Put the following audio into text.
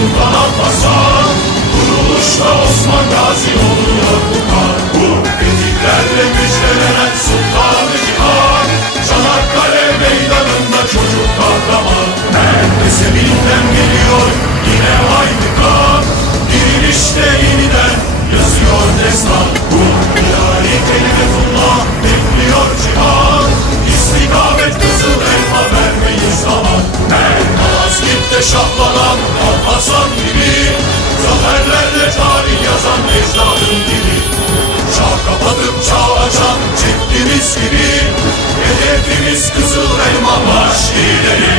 Sultan Alparslan, kuruluşta Osman Gazi oluyor Kurban. Bu fetihlerle müjdelenen Sultan-ı Cihan, Çanakkale meydanında çocuk kahraman. Her mezhebinden geliyor yine aynı kan, dirilişte yeniden yazıyor destan. Bu ilahi kelimetullah bekliyor cihan, istikamet kızıl elma vermeyiz aman. Her Malazgirt'te şahlanan Alparslan gibi, zaferlerle tarih yazan ecdadın gibi. Çağ kapatıp çağ açan ceddimiz gibi, hedefimiz kızıl elma marş ileri.